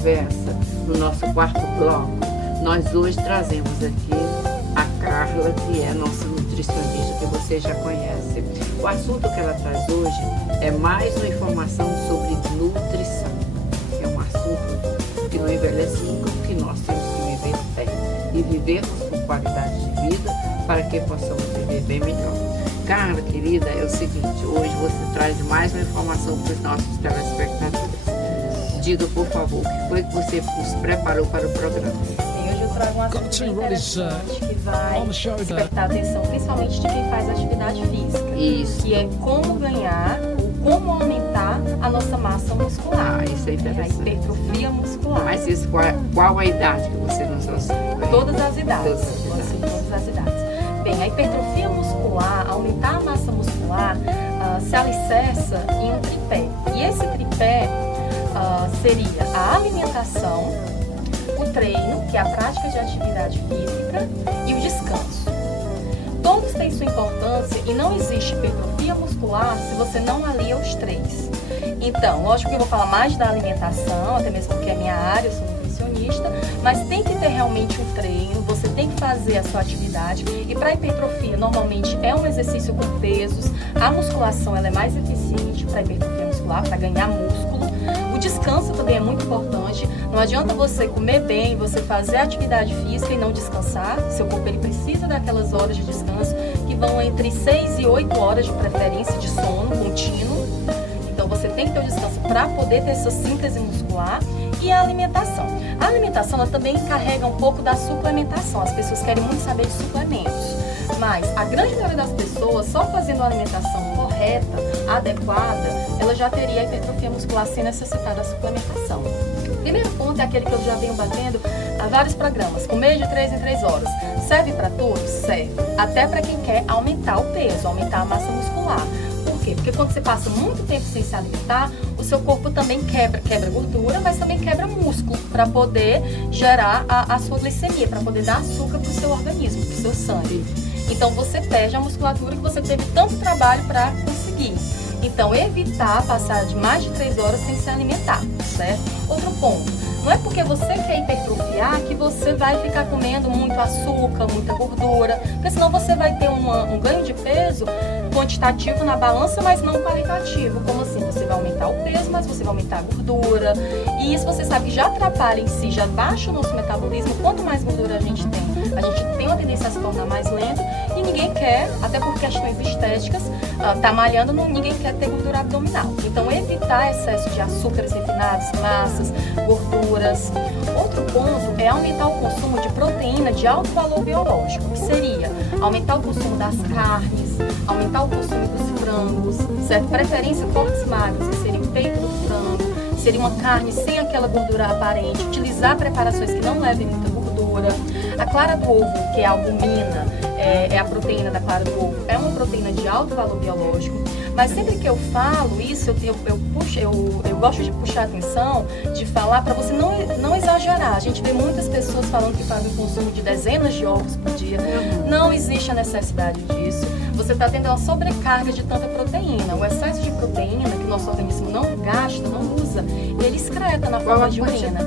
conversa, no nosso quarto bloco, nós hoje trazemos aqui a Carla, que é nossa nutricionista, que você já conhece. O assunto que ela traz hoje é mais uma informação sobre nutrição. É um assunto que não envelhece nunca, porque nós temos que viver bem e vivermos com qualidade de vida para que possamos viver bem melhor. Carla, querida, é o seguinte, hoje você traz mais uma informação para os nossos telespectadores. Diga, por favor, o que foi que você nos preparou para o programa? Hoje eu trago um assunto bem interessante que vai despertar a atenção, principalmente de quem faz atividade física. Isso. Que é como ganhar ou como aumentar a nossa massa muscular. Isso é interessante. A hipertrofia muscular. Mas isso, qual a idade que você nos auxilia? Todas as idades. Todas as idades. Bem, a hipertrofia muscular, aumentar a massa muscular, se alicerça em um tripé. E esse tripé seria a alimentação, o treino, que é a prática de atividade física, e o descanso. Todos têm sua importância e não existe hipertrofia muscular se você não alia os três. Então, lógico que eu vou falar mais da alimentação, até mesmo porque é minha área, eu sou nutricionista, mas tem que ter realmente um treino, você tem que fazer a sua atividade. E para hipertrofia, normalmente é um exercício com pesos, a musculação ela é mais eficiente para hipertrofia muscular, para ganhar músculo. O descanso também é muito importante. Não adianta você comer bem, você fazer atividade física e não descansar. Seu corpo ele precisa daquelas horas de descanso que vão entre 6 e 8 horas de preferência de sono contínuo. Então você tem que ter o descanso para poder ter essa síntese muscular. E a alimentação. A alimentação ela também carrega um pouco da suplementação. As pessoas querem muito saber de suplementos. Mas a grande maioria das pessoas, só fazendo a alimentação correta, adequada, ela já teria a hipertrofia muscular sem necessitar da suplementação. O primeiro ponto é aquele que eu já venho batendo há vários programas. Comer de 3 em 3 horas. Serve para todos? Serve. Até para quem quer aumentar o peso, aumentar a massa muscular. Por quê? Porque quando você passa muito tempo sem se alimentar, o seu corpo também quebra gordura, mas também quebra músculo para poder gerar a sua glicemia, para poder dar açúcar para o seu organismo, para o seu sangue. Então você perde a musculatura que você teve tanto trabalho para conseguir. Então evitar passar de mais de 3 horas sem se alimentar, certo? Outro ponto, não é porque você quer hipertrofiar que você vai ficar comendo muito açúcar, muita gordura, porque senão você vai ter um ganho de peso quantitativo na balança, mas não qualitativo. Como assim? Você vai aumentar o peso, mas você vai aumentar a gordura. E isso você sabe que já atrapalha em si, já baixa o nosso metabolismo. Quanto mais gordura a gente tem uma tendência a se tornar mais lento e ninguém quer, até por questões estéticas, tá malhando, ninguém quer ter gordura abdominal. Então evitar excesso de açúcares refinados, massas, gorduras. Outro ponto é aumentar o consumo de proteína de alto valor biológico, que seria aumentar o consumo das carnes, aumentar o consumo dos frangos, certo? Preferência cortes magros, que seria o peito do frango, seria uma carne sem aquela gordura aparente, utilizar preparações que não levem muita gordura. A clara do ovo, que é a albumina, é a proteína da clara do ovo, é uma proteína de alto valor biológico, mas sempre que eu falo isso, eu gosto de puxar a atenção, de falar para você não exagerar. A gente vê muitas pessoas falando que fazem consumo de dezenas de ovos por dia. Não existe a necessidade disso. Você está tendo uma sobrecarga de tanta proteína. O excesso de proteína que o nosso organismo não gasta, não usa, ele excreta na forma de urina.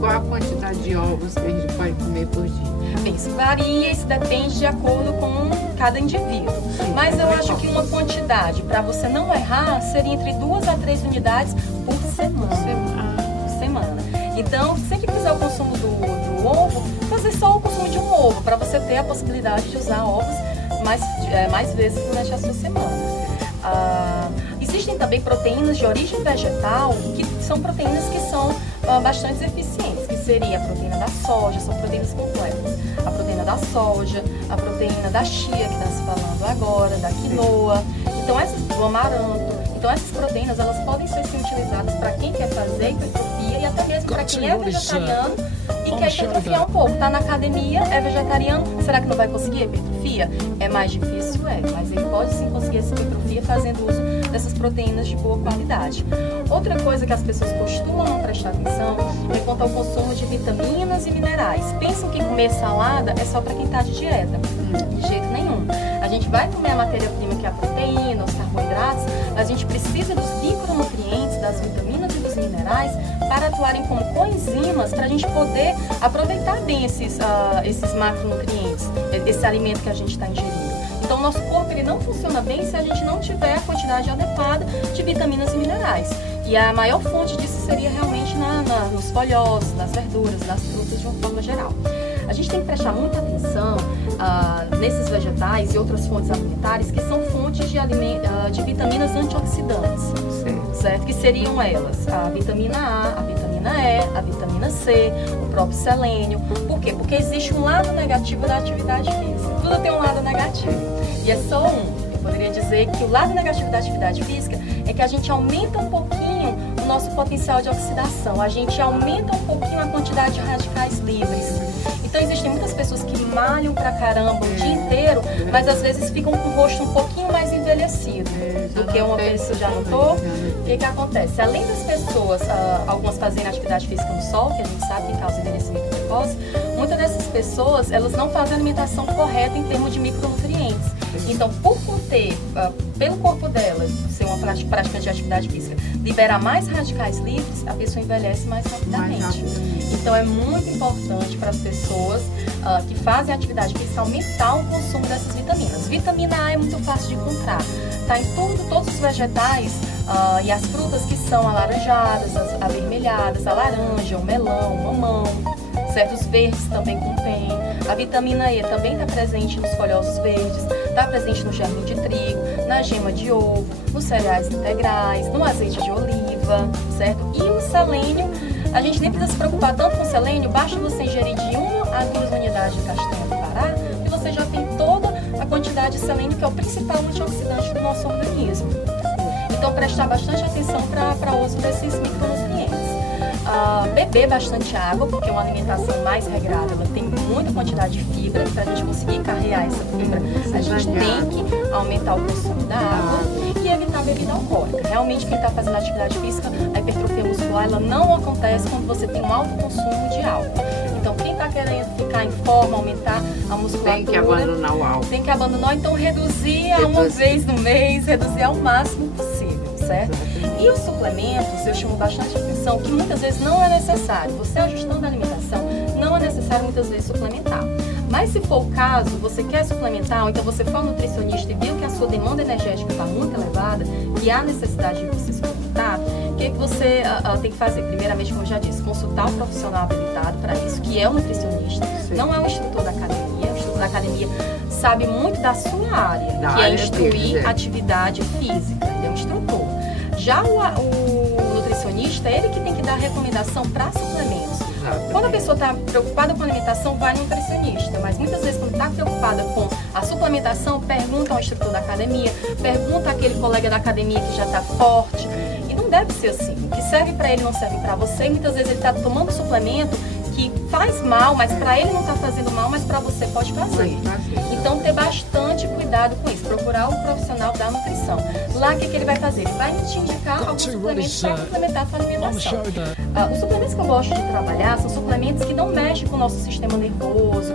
Qual a quantidade de ovos que a gente pode comer por dia? Bem, isso varia, isso depende de acordo com cada indivíduo. Sim, mas eu acho que uma quantidade, para você não errar, seria entre 2 a 3 unidades por semana. Então, se sempre fizer o consumo do ovo, fazer só o consumo de um ovo, para você ter a possibilidade de usar ovos mais vezes durante a sua semana. Existem também proteínas de origem vegetal, que são proteínas que são bastante eficientes, que seria a proteína da soja, são proteínas completas. A proteína da soja, a proteína da chia, que está se falando agora, da quinoa, do amaranto. Então essas proteínas, elas podem ser sim, utilizadas para quem quer fazer hipertrofia e até mesmo para quem é vegetariano e quer hipertrofiar um pouco. Está na academia, é vegetariano, será que não vai conseguir hipertrofia? É mais difícil, mas ele pode sim conseguir essa hipertrofia fazendo uso dessas proteínas de boa qualidade. Outra coisa que as pessoas costumam não prestar atenção é quanto ao consumo de vitaminas e minerais. Pensam que comer salada é só para quem está de dieta. De jeito nenhum. A gente vai comer a matéria-prima, que é a proteína, os carboidratos, mas a gente precisa dos micronutrientes, das vitaminas e dos minerais para atuarem como coenzimas para a gente poder aproveitar bem esses macronutrientes, esse alimento que a gente está ingerindo. Então, o nosso corpo ele não funciona bem se a gente não tiver a quantidade adequada de vitaminas e minerais. E a maior fonte disso seria realmente nos folhosos, nas verduras, nas frutas de uma forma geral. A gente tem que prestar muita atenção nesses vegetais e outras fontes alimentares que são fontes de vitaminas antioxidantes, certo? Que seriam elas a vitamina A, a vitamina E, a vitamina C, o próprio selênio. Por quê? Porque existe um lado negativo da atividade física. Tudo tem um lado negativo. E é só um. Eu poderia dizer que o lado negativo da atividade física é que a gente aumenta um pouquinho o nosso potencial de oxidação. A gente aumenta um pouquinho a quantidade de radicais livres. Então existem muitas pessoas que malham pra caramba o dia inteiro, mas às vezes ficam com o rosto um pouquinho mais envelhecido do que uma pessoa. Já notou? O que acontece? Além das pessoas, algumas fazerem atividade física no sol, que a gente sabe que causa envelhecimento precoce, muitas dessas pessoas, elas não fazem a alimentação correta em termos de micronutrientes. Então, por conter, pelo corpo dela, ser uma prática de atividade física, liberar mais radicais livres, a pessoa envelhece mais rapidamente. Então, é muito importante para as pessoas que fazem atividade física aumentar o consumo dessas vitaminas. Vitamina A é muito fácil de encontrar. Está em todos os vegetais e as frutas que são alaranjadas, as avermelhadas, a laranja, o melão, o mamão. Certos verdes também contém. A vitamina E também está presente nos folhosos verdes, está presente no germe de trigo, na gema de ovo, nos cereais integrais, no azeite de oliva, certo? E o selênio, a gente nem precisa se preocupar tanto com o selênio, basta você ingerir de 1 a 2 unidades de castanha do Pará e você já tem toda a quantidade de selênio, que é o principal antioxidante do nosso organismo. Então, prestar bastante atenção para o uso desses micronutrientes. Beber bastante água, porque uma alimentação mais regrada, ela tem muita quantidade de fibra. Para a gente conseguir carregar essa fibra, a gente tem que aumentar o consumo da água e evitar a bebida alcoólica. Realmente, quem está fazendo atividade física, a hipertrofia muscular, ela não acontece quando você tem um alto consumo de álcool. Então, quem está querendo ficar em forma, aumentar a musculatura, tem que abandonar o álcool. Tem que abandonar, então reduzir a uma vez no mês, reduzir ao máximo possível, certo? E os suplementos, eu chamo bastante atenção que muitas vezes não é necessário. Você ajustando a alimentação, não é necessário muitas vezes suplementar. Mas se for o caso, você quer suplementar, ou então você for nutricionista e viu que a sua demanda energética está muito elevada e há necessidade de você suplementar, o que você tem que fazer? Primeiramente, como eu já disse, consultar um profissional habilitado para isso, que é o nutricionista, não é um instrutor da academia. O instrutor da academia sabe muito da sua área, que é instruir atividade física, ele é um instrutor. Já o nutricionista, ele que tem que dar recomendação para suplementos. Quando a pessoa está preocupada com a alimentação, vai no nutricionista. Mas muitas vezes, quando está preocupada com a suplementação, pergunta ao instrutor da academia, pergunta àquele colega da academia que já está forte. E não deve ser assim. O que serve para ele não serve para você. E muitas vezes ele está tomando suplemento que faz mal, mas para ele não está fazendo mal, mas para você pode fazer. Então, ter bastante cuidado com isso. Procurar um profissional da nutrição. Lá, o que ele vai fazer? Ele vai te indicar alguns suplementos para complementar a sua alimentação. Os suplementos que eu gosto de trabalhar são suplementos que não mexem com o nosso sistema nervoso,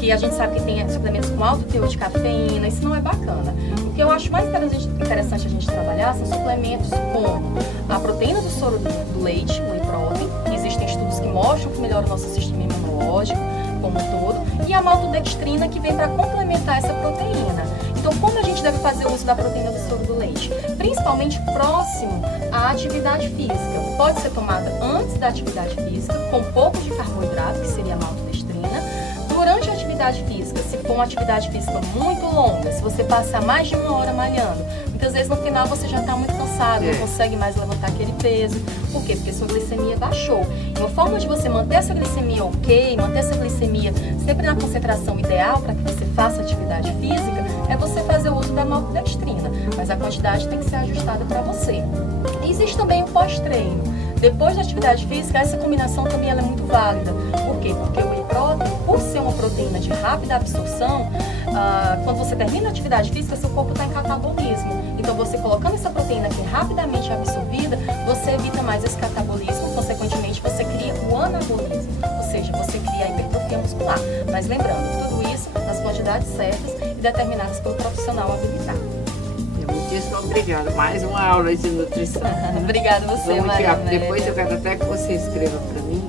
que a gente sabe que tem suplementos com alto teor de cafeína. Isso não é bacana. O que eu acho mais interessante a gente trabalhar são suplementos como a proteína do soro do leite, o whey protein. Existem estudos que mostram que melhora o nosso sistema imunológico como um todo, e a maltodextrina, que vem para complementar essa proteína. Então, como a gente deve fazer o uso da proteína do soro do leite? Principalmente próximo à atividade física. Pode ser tomada antes da atividade física, com pouco de carboidrato, que seria a maltodextrina. Durante a atividade física, se for uma atividade física muito longa, se você passar mais de 1 hora malhando, muitas vezes no final você já está muito cansado, não consegue mais levantar aquele peso. Por quê? Porque sua glicemia baixou. E uma forma de você manter essa glicemia ok, manter essa glicemia sempre na concentração ideal para que você faça atividade física, é você fazer o uso da maltodextrina. Mas a quantidade tem que ser ajustada para você. E existe também o pós-treino. Depois da atividade física, essa combinação também ela é muito válida. Por quê? Porque o whey protein, por ser uma proteína de rápida absorção, quando você termina a atividade física, seu corpo está em catabolismo. Então, você colocando essa proteína que é rapidamente absorvida, você evita mais esse catabolismo, consequentemente, você cria o anabolismo, ou seja, você cria a hipertrofia muscular. Mas lembrando, tudo isso nas quantidades certas e determinadas pelo profissional habilitado. É muito Muitíssimo obrigada. Mais uma aula de nutrição. Obrigada a você, Maria Amélia. Depois eu quero até que você escreva para mim,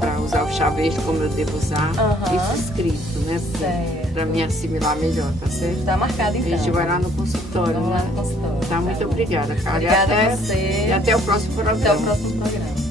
para usar o chá verde como eu devo usar, isso escrito, né? Para me assimilar melhor, tá certo? Tá marcado então. A gente vai lá no consultório, Vamos lá no consultório. Tá, muito obrigada, Carla. Obrigada a você. E até o próximo programa. Até o próximo programa.